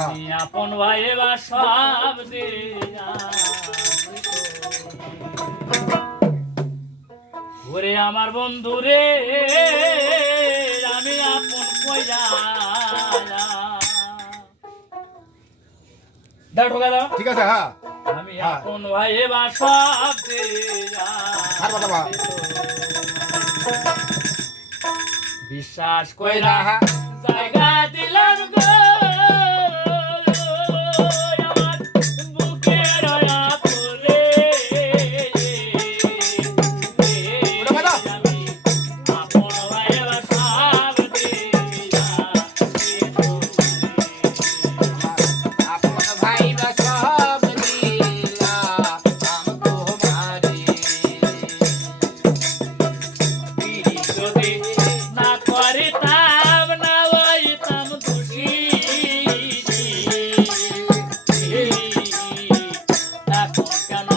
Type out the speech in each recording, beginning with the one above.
আমি আপন ভাই বা সব ওরে আমার বন্ধু রে আমি আপন কইরা দাও ঢোকা দাও ঠিক আছে হ্যাঁ আমি আপন ভাই বা সব বিশ্বাস কইরা জায়গা দিলাম গো আমার বুকের আতরে আমি আপন ভাই বা সব আপন ভাই বা সব দিলাম তোমারে যদি না করিতাম না হইতাম খুশি এখন কেন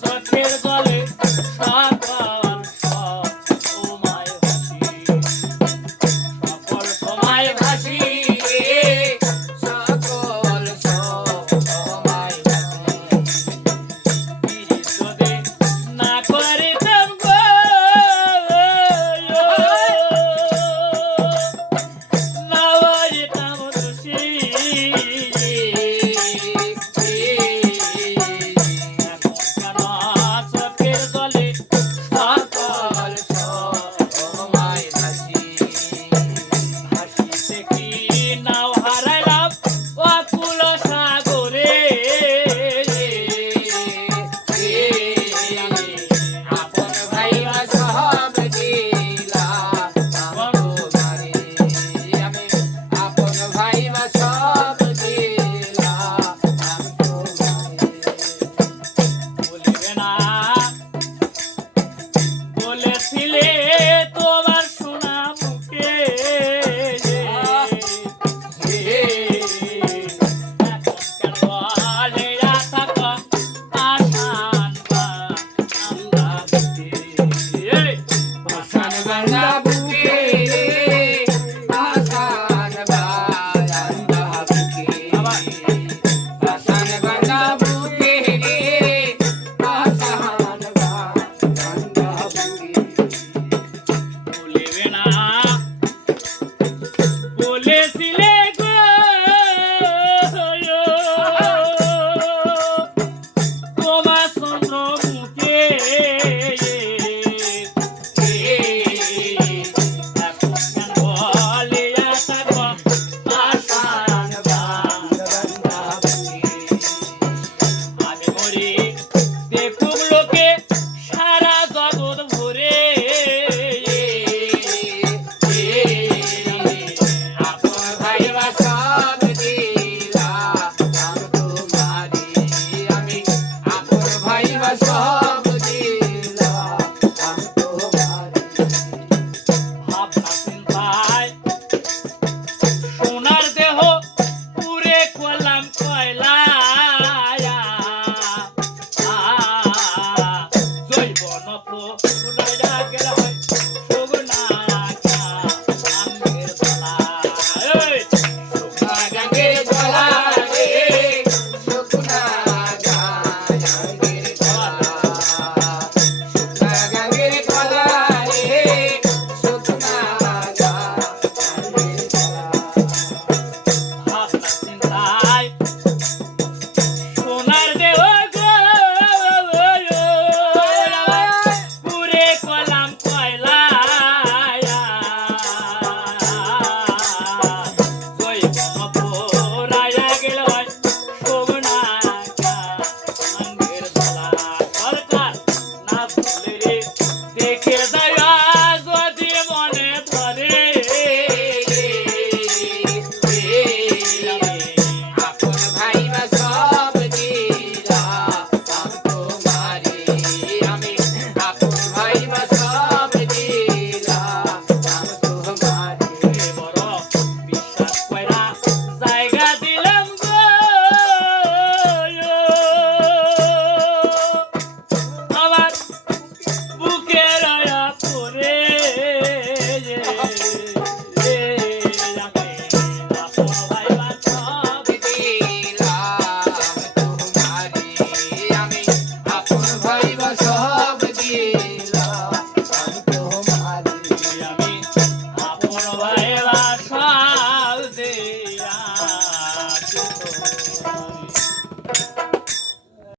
চোখের জলে সকল সময় ভাসি সকল সময় ভাসি সকল সময় যদি না করিতাম গো না হইতাম খুশি চোখের জলে সকল সময় হাসিতে কি নাও হারাইলাম অকুল সাগরে আপন ভাই বা সব দিলাম তোমারে আমি আপন ভাই বা সব দিলাম তোমারে বলিবে না বলেছিলে তোমার সোনা মুখে এখন কেন বলে থাকো আসান বা আল্লাহ আসান বান্দা বুকে আসান বান্দা বুকে আসান বান্দা বুকে আসান বান্দা বুকে বলিবে না বলেছিলে গো তোমার চন্দ্র মুখে এখন কেন বলে থাকো আসান বান্দা বুকে আমি মরি দেখুক লোকে সারা জগৎ ভরে আপন ভাই বা সব দিলাম তোমারে আমি আপন ভাই বা সব দিলাম তোমারে ভাবনা চিন্তায় সোনার দেহ পুরে করলাম কয়লা জৈব নত্র গেলে হয়